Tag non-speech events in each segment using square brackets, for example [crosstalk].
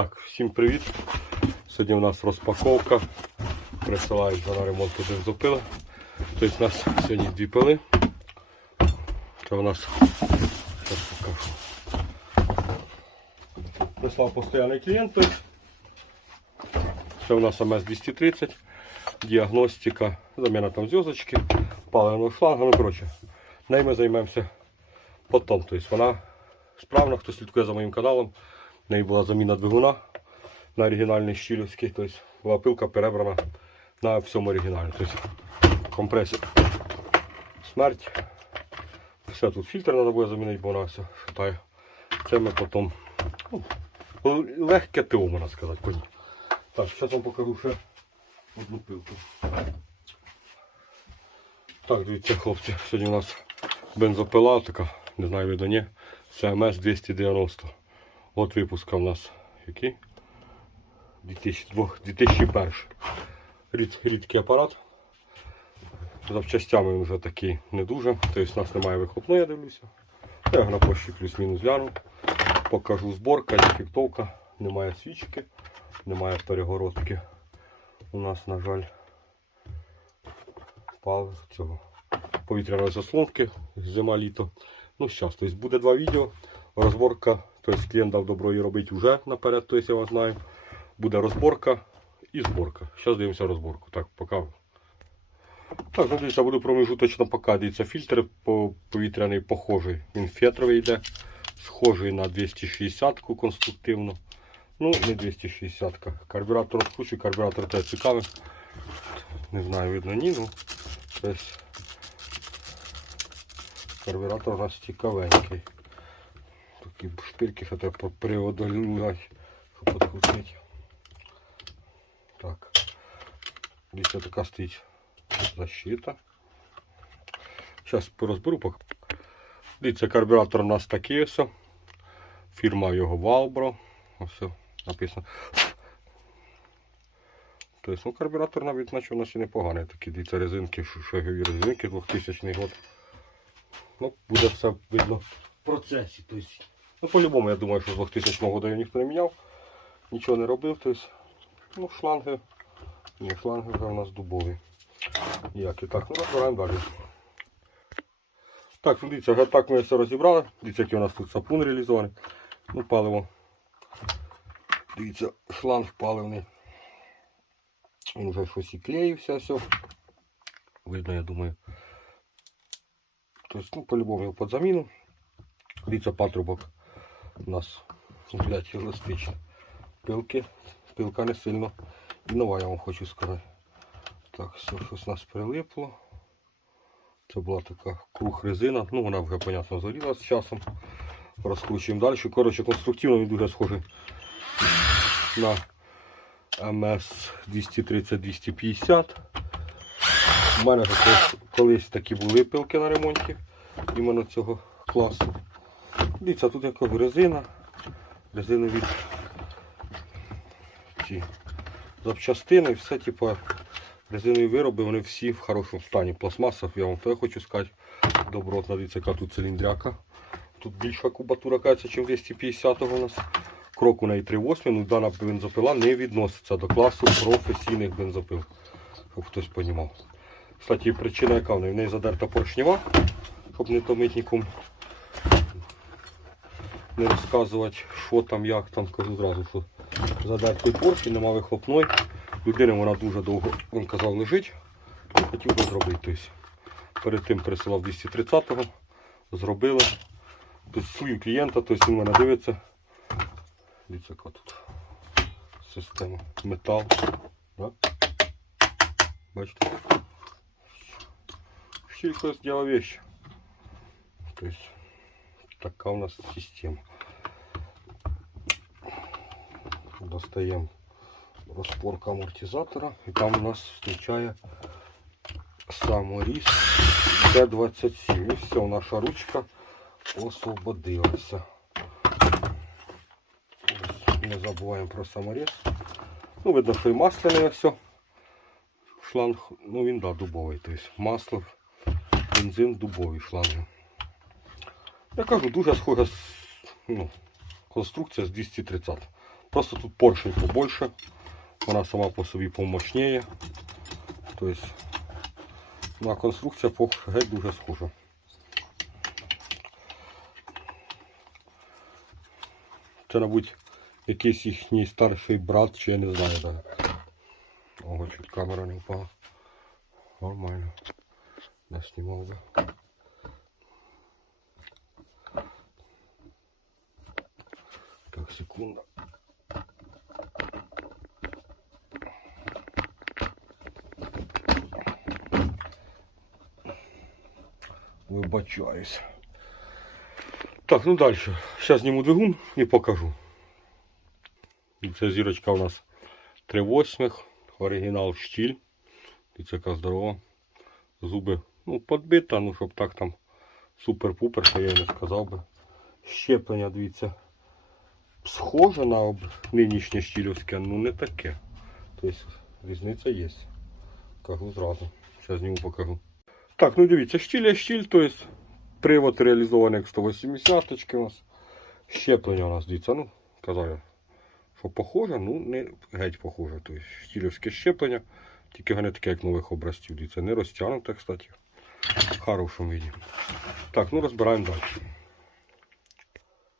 Так, всім привіт. Сьогодні у нас розпаковка. Присилають на ремонт бензопили. Тобто у нас сьогодні дві пили. Це у нас зараз покажу. Прислав постійний клієнт. Це у нас МС-230, діагностика, заміна там зв'язочки, паливного шланга. Ну, коротше, нею ми займемося потім. Тобто вона справна, хто слідкує за моїм каналом. В неї була заміна двигуна на оригінальний щілівський. Тобто була пилка перебрана на всьому оригіналі. Тобто компресія. Смерть. Все, тут фільтр треба буде замінити, бо вона все шатає. Це ми потім. Ну, легке ТО, можна сказати, по. Так, зараз вам покажу ще одну пилку. Так, дивіться, хлопці, сьогодні у нас бензопила така, не знаю, видно, ні. Це МС-290. От випуска у нас який? 2002, 2001. Рід, рідкий апарат. Запчастями вже такий не дуже. Тобто у нас немає вихлопної, я дивлюся. Я його на площі плюс-мінус гляну. Покажу зборка, дефектовка, немає свічки, немає перегородки. У нас, на жаль, впав цього повітряної заслонки, зима-літо. Ну, зараз, тобто буде два відео. Розборка, тобто клієнт дав добро її робити вже наперед, тобто я вас знаю. Буде розборка і зборка. Зараз дивимося розборку. Так, поки. Так, ну дивіться, буду промежуточно поки. Дивіться, фільтр по- повітряний похожий. Він фетровий йде, схожий на 260-ку конструктивно. Ну, не 260-ка. Карбюратор розкручу, карбюратор теж цікавий. Не знаю, видно ні, ну. Тобто, карбюратор у нас цікавенький. Такі шпильки, що треба приводолювати, щоб підкрутити. Так. Дивіться, така стоїть защита. Зараз розберу поки. Дивіться, карбюратор у нас такий ось. Фірма його Valbro. Ось написано. Тобто, ну, карбюратор навіть наче у нас і непоганий. Такі дивіться резинки, шагові резинки 2000 год. Ну, буде все видно в процесі. Тобто, ну, по-любому, я думаю, що з 2000 року його ніхто не міняв, нічого не робив. Тобто, ну, шланги. Ні, шланги вже у нас дубові. Як і так, ну розбираємо далі. Так, ну, дивіться, вже так ми все розібрали. Дивіться, який у нас тут сапун реалізований. Ну, паливо. Дивіться, шланг паливний. Він вже щось і клеївся, все. Видно, я думаю. Тобто, ну, по-любому його під заміну. Дивіться, патрубок у нас, блядь, еластичний. Пилки. Пилка не сильно. І нова, я вам хочу сказати. Так, все, щось у нас прилипло. Це була така круг резина. Ну, вона вже, понятно, згоріла з часом. Розкручуємо далі. Коротше, конструктивно він дуже схожий на МС 230-250. У мене колись такі були пилки на ремонті іменно цього класу. Дивіться, тут яка резина. Резинові ці запчастини, все, типу, резинові вироби, вони всі в хорошому стані. Пластмаса, я вам те хочу сказати. Добротна, дивіться, яка тут циліндряка. Тут більша кубатура, кається, ніж 250 у нас. Крок у неї 3,8, ну дана бензопила не відноситься до класу професійних бензопил. Щоб хтось розумів. Кстати, причина яка в неї? В неї задерта поршнева, щоб не томити нікому. Не розказувати, що там, як там, кажу зразу, що задертий поршень, нема вихлопної. Людина вона дуже довго, він казав, лежить. Хотів би зробити. Тобто, перед тим присилав 230-го, зробили. Свою клієнта, тобто він мене дивиться. Дивіться, яка тут система. Метал. Да? Бачите? Щілько зробила вещь. Тобто, така у нас система. Достаємо розпорка амортизатора і там у нас зустрічає саморіз Т-27. І все, наша ручка освободилася. Не забуваємо про саморіз. Ну, видно, що і масляне все. Шланг, ну він да, дубовий. Тобто масло, бензин, дубовий шланги. Я кажу, дуже схожа ну, конструкція з 230. Просто тут поршень побольше. Вона сама по собі помощніє. Тобто на конструкція по геть дуже схожа. Це, мабуть, якийсь їхній старший брат, чи я не знаю де. Ого, чуть камера не впала. Нормально. Наснімав би. Так, секунда. Вибачаюсь. Так, ну далі. Зараз зніму двигун і покажу. Це зірочка у нас 3 восьмих, оригінал штіль. Дивіться, яка здорова. Зуби, ну, подбита, ну щоб так там супер-пупер, то я не сказав би. Щеплення, дивіться, схоже на нинішнє штілівське, ну не таке. Тобто різниця є. Кажу зразу. Зараз зніму покажу. Так, ну дивіться, штіль є штіль, тобто привод реалізований як 180 у нас. Щеплення у нас, дивіться, ну, казав я, що похоже, ну не геть похоже. Тобто штілівське щеплення, тільки не таке, як нових образців. Дивіться, не розтягнуте, кстати. В хорошому віді. Так, ну розбираємо далі.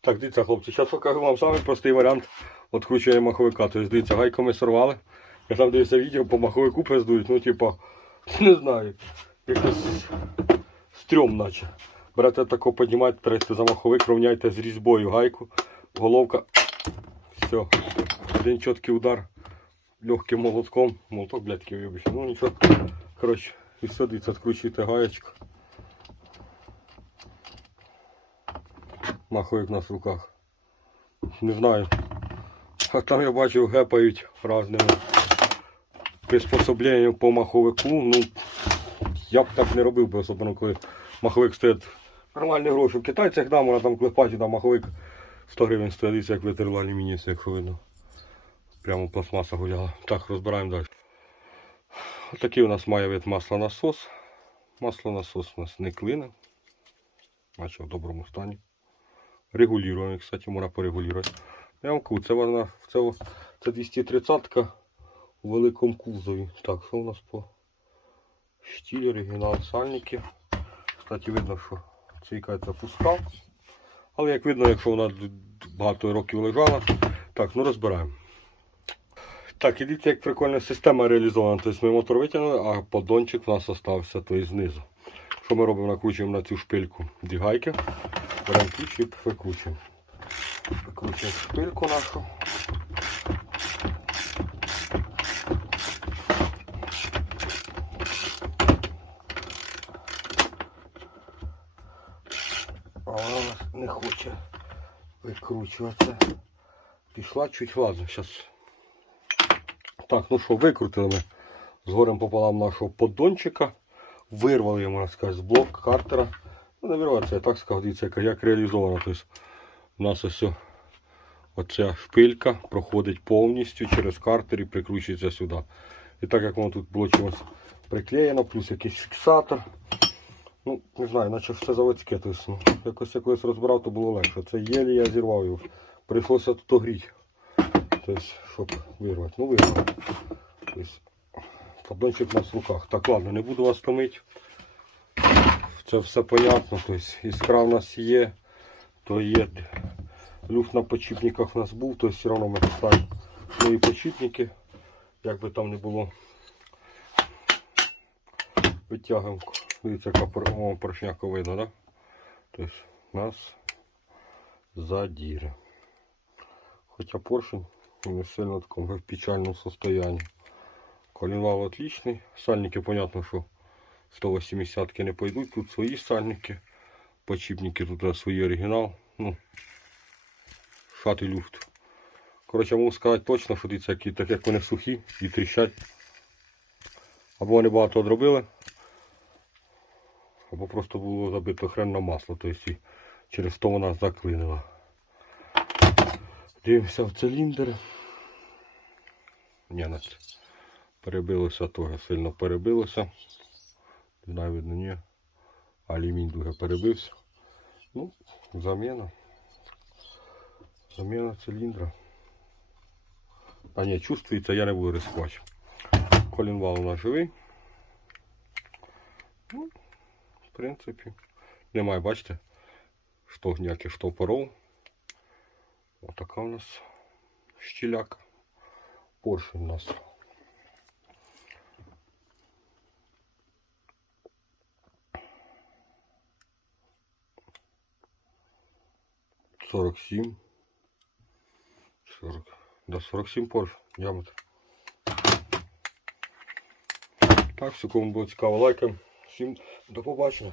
Так, дивіться, хлопці, зараз покажу вам самий простий варіант відкручування маховика. Тобто, дивіться, гайку ми сорвали. Я там дивився відео, по маховику пиздують, ну типа, [laughs] не знаю, якось стрьом наче. Берете тако, піднімаєте, трете за маховик, рівняйте з різьбою гайку, головка. Все. Один чіткий удар легким молотком. Молоток, блядь, такий. Ну нічого. Коротше, і все, дивіться, відкручуєте гаєчку. Маховик у нас в руках. Не знаю. А там я бачив, гепають разними приспособленнями по маховику. Ну, я б так не робив, би, особливо коли маховик стоїть нормальні гроші. В китайцях да, можна там клепати, там маховик 100 гривень стоїть, як витерла алюміній, якщо видно. Прямо пластмаса гуляла. Так, розбираємо далі. Отакий у нас має вид маслонасос. Маслонасос у нас не клине. Наче в доброму стані. Регулюємо, кстати, можна порегулювати. Я вам кажу, це це, це 230 у великому кузові. Так, що у нас по штіль, оригінал сальники. Кстати, видно, що цейка це пуска. Але як видно, якщо вона багато років лежала. Так, ну розбираємо. Так, і дивіться, як прикольна система реалізована. Тобто ми мотор витягнули, а поддончик у нас залишився знизу. Що ми робимо? Накручуємо на цю шпильку дві гайки. Беремо ключ і викручуємо. Викручуємо шпильку нашу. А вона у нас не хоче викручуватися. Пішла чуть, ладно, зараз. Так, ну що, викрутили ми з горем пополам нашого поддончика. Вирвали йому, можна сказати, з блок картера. Ну, не вирвати, я так сказав, дивіться, як- реалізовано. Тобто, у нас ось оця шпилька проходить повністю через картер і прикручується сюди. І так як воно тут було чимось приклеєно, плюс якийсь фіксатор. Ну, не знаю, наче все заводське. Тобто, ну, якось я колись розбирав, то було легше. Це єлі я зірвав його. Прийшлося тут огріти. Тобто, щоб вирвати. Ну, вирвав. Тобто, поддончик у нас в руках. Так, ладно, не буду вас томити. Це все понятно. Тобто, іскра в нас є, то є. Люфт на подшипниках у нас був, то все одно ми поставимо нові подшипники. Як би там не було. Витягуємо. Дивіться, яка поршняка видно, да? Тобто у нас задіри. Хоча поршень не сильно в такому печальному состоянии. Коленвал отличный. Сальники, понятно, що 180 не пойдуть. Тут свої сальники. Подшипники тут свій оригінал. Ну, шатий люфт. Коротше, можу сказати точно, що які, так як вони сухі і тріщать. Або вони багато одробили, або просто було забито хрен на масло, тобто і через то вона заклинила. Дивимося в циліндр. Ні, не перебилося теж, сильно перебилося. Не знаю, ні. Алюмінь дуже перебився. Ну, заміна. Заміна циліндра. А ні, чувствується, я не буду ризикувати. Колінвал у нас живий. Ну, в принципі, немає, бачите, штовх ніяких штовпоров. Отака у нас щіляка. Поршень у нас. Сорок сім. Сорок. Да, 47 порш. Діаметр. Так, все, кому було цікаво, лайкаємо. Всім До побачення.